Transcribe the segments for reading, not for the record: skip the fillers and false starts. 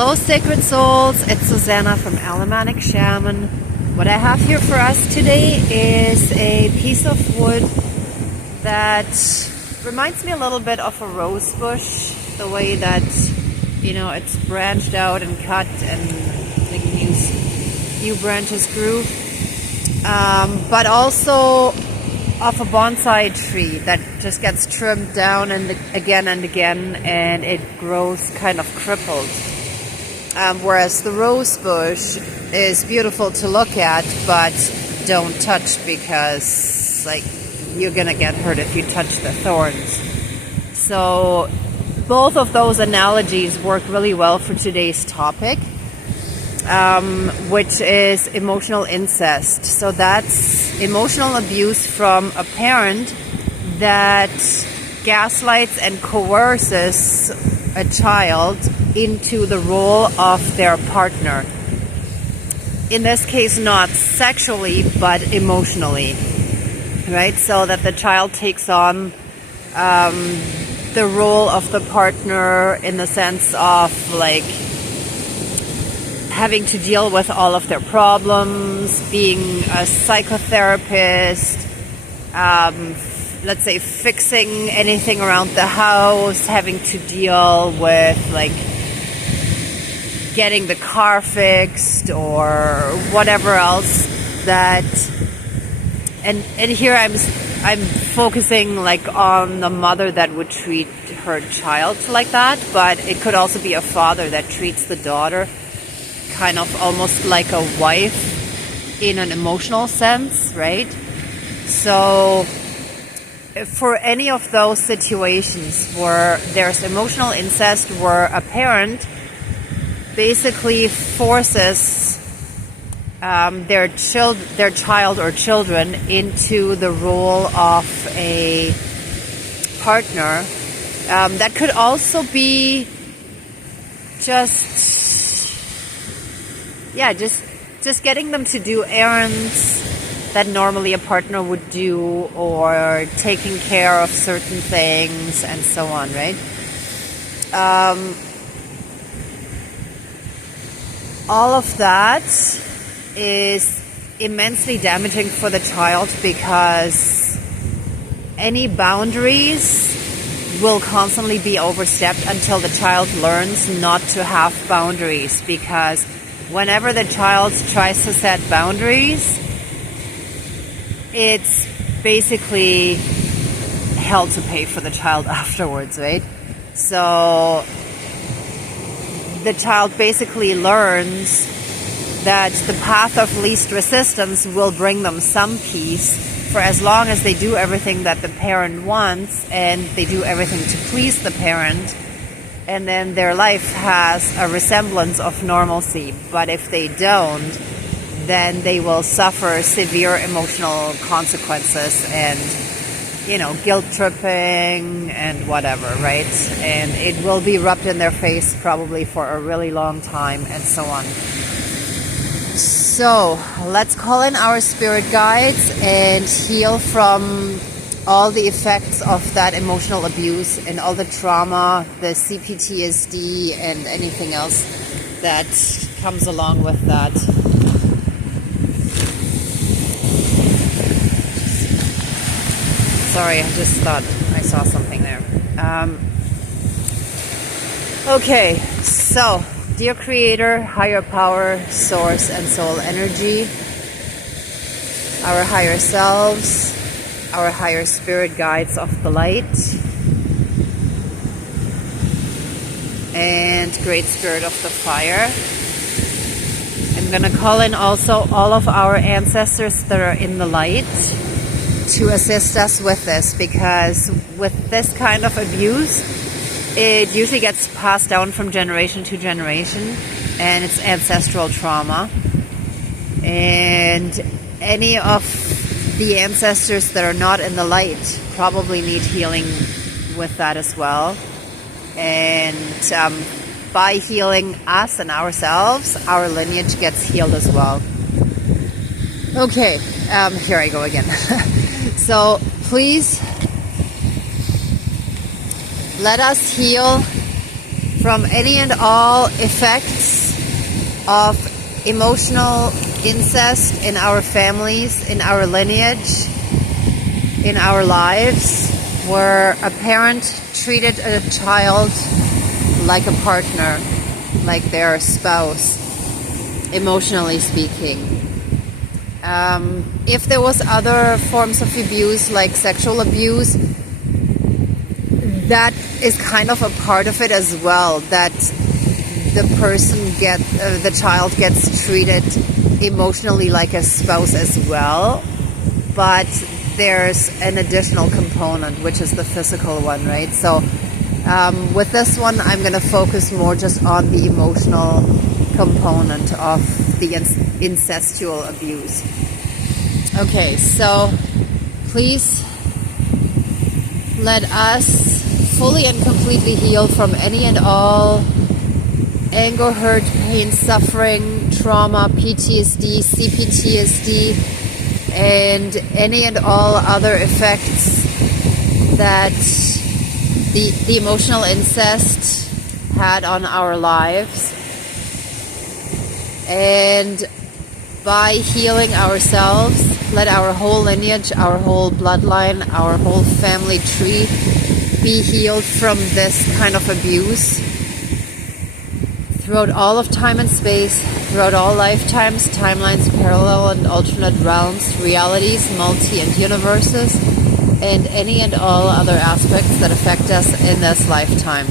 Hello sacred souls, it's Susanna from Alamanic Shaman. What I have here for us today is a piece of wood that reminds me a little bit of a rose bush, the way that, you know, it's branched out and cut and like new branches grew, but also of a bonsai tree that just gets trimmed down and again and it grows kind of crippled. Whereas the rose bush is beautiful to look at, but don't touch because like you're gonna get hurt if you touch the thorns. So both of those analogies work really well for today's topic, which is emotional incest. So that's emotional abuse from a parent that gaslights and coerces a child into the role of their partner. In this case, not sexually, but emotionally, right? So that the child takes on the role of the partner in the sense of like having to deal with all of their problems, being a psychotherapist, let's say fixing anything around the house, having to deal with like getting the car fixed or whatever else that, and here I'm focusing like on the mother that would treat her child like that, but it could also be a father that treats the daughter kind of almost like a wife in an emotional sense, right? So for any of those situations where there's emotional incest, where a parent basically forces their child or children into the role of a partner, that could also be just getting them to do errands that normally a partner would do, or taking care of certain things and so on, right? All of that is immensely damaging for the child because any boundaries will constantly be overstepped until the child learns not to have boundaries, because whenever the child tries to set boundaries, it's basically hell to pay for the child afterwards, right? So the child basically learns that the path of least resistance will bring them some peace for as long as they do everything that the parent wants and they do everything to please the parent, and then their life has a resemblance of normalcy. But if they don't, then they will suffer severe emotional consequences and, you know, guilt tripping and whatever, right? And it will be rubbed in their face probably for a really long time and so on. So let's call in our spirit guides and heal from all the effects of that emotional abuse and all the trauma, the CPTSD and anything else that comes along with that. Sorry, I just thought I saw something there. Okay, so dear Creator, higher power, source, and soul energy, our higher selves, our higher spirit guides of the light, and great spirit of the fire. I'm going to call in also all of our ancestors that are in the light to assist us with this, because with this kind of abuse, it usually gets passed down from generation to generation, and it's ancestral trauma. And any of the ancestors that are not in the light probably need healing with that as well. And by healing us and ourselves, our lineage gets healed as well. Okay, here I go again. So please let us heal from any and all effects of emotional incest in our families, in our lineage, in our lives, where a parent treated a child like a partner, like their spouse, emotionally speaking. If there was other forms of abuse, like sexual abuse, that is kind of a part of it as well, that the child gets treated emotionally like a spouse as well, but there's an additional component, which is the physical one, right? So with this one, I'm going to focus more just on the emotional component of the incestual abuse. Okay, so please let us fully and completely heal from any and all anger, hurt, pain, suffering, trauma, PTSD, CPTSD, and any and all other effects that the emotional incest had on our lives. And by healing ourselves, let our whole lineage, our whole bloodline, our whole family tree be healed from this kind of abuse throughout all of time and space, throughout all lifetimes, timelines, parallel and alternate realms, realities, multi and universes, and any and all other aspects that affect us in this lifetime.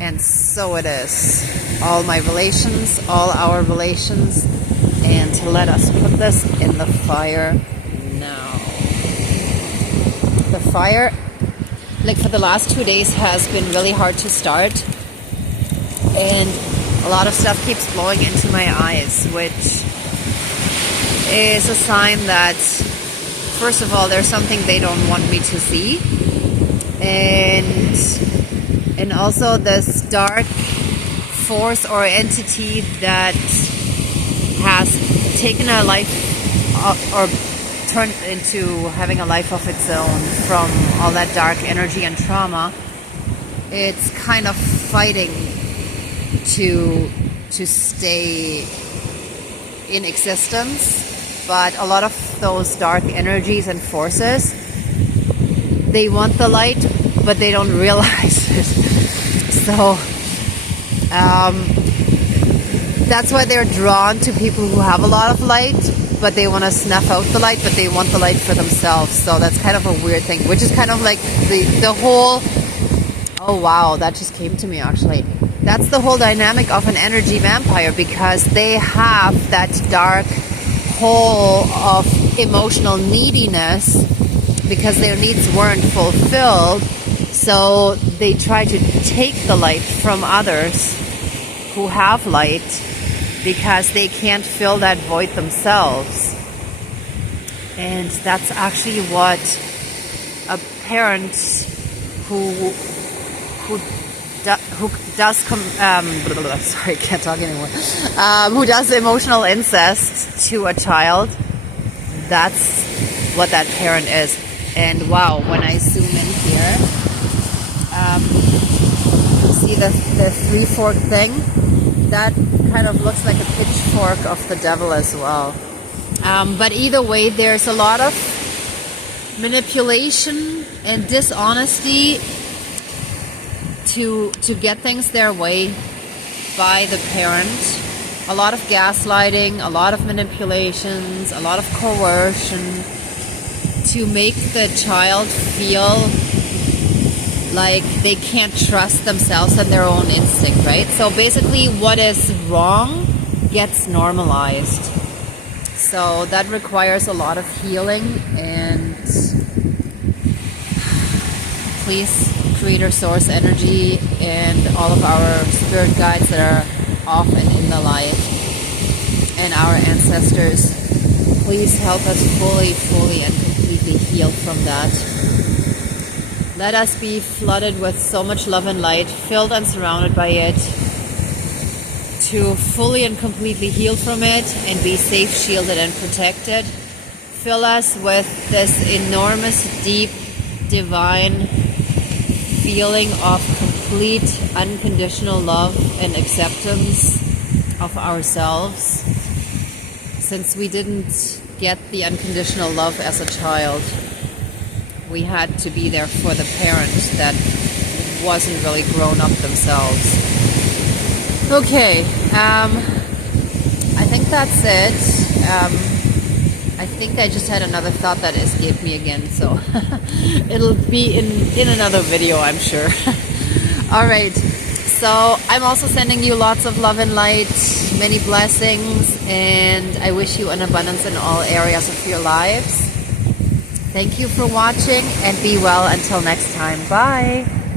And so it is. All my relations, all our relations, and let us put this in the fire now. The fire, like for the last 2 days, has been really hard to start, and a lot of stuff keeps blowing into my eyes, which is a sign that, first of all, there's something they don't want me to see, and also this dark force or entity that has taken a life or turned into having a life of its own from all that dark energy and trauma. It's kind of fighting to stay in existence, but a lot of those dark energies and forces, they want the light, but they don't realize it. So that's why they're drawn to people who have a lot of light, but they want to snuff out the light, but they want the light for themselves. So that's kind of a weird thing, which is kind of like the whole, oh wow, that just came to me actually. That's the whole dynamic of an energy vampire, because they have that dark hole of emotional neediness because their needs weren't fulfilled. So they try to take the light from others who have light because they can't fill that void themselves. And that's actually what a parent who does sorry, can't talk anymore. Who does emotional incest to a child, that's what that parent is. And wow, when I zoom in here, see the three-fork thing? That kind of looks like a pitchfork of the devil as well. But either way, there's a lot of manipulation and dishonesty to get things their way by the parent. A lot of gaslighting, a lot of manipulations, a lot of coercion to make the child feel like they can't trust themselves and their own instinct, right? So basically what is wrong gets normalized. So that requires a lot of healing, and please, Creator Source Energy and all of our spirit guides that are off and in the light, and our ancestors, please help us fully and completely heal from that. Let us be flooded with so much love and light, filled and surrounded by it, to fully and completely heal from it and be safe, shielded, and protected. Fill us with this enormous, deep, divine feeling of complete complete unconditional love and acceptance of ourselves. Since we didn't get the unconditional love as a child, we had to be there for the parent that wasn't really grown up themselves. Okay, I think that's it. I think I just had another thought that escaped me again, so it'll be in another video, I'm sure. All right, so I'm also sending you lots of love and light, many blessings, and I wish you an abundance in all areas of your lives. Thank you for watching, and be well until next time. Bye.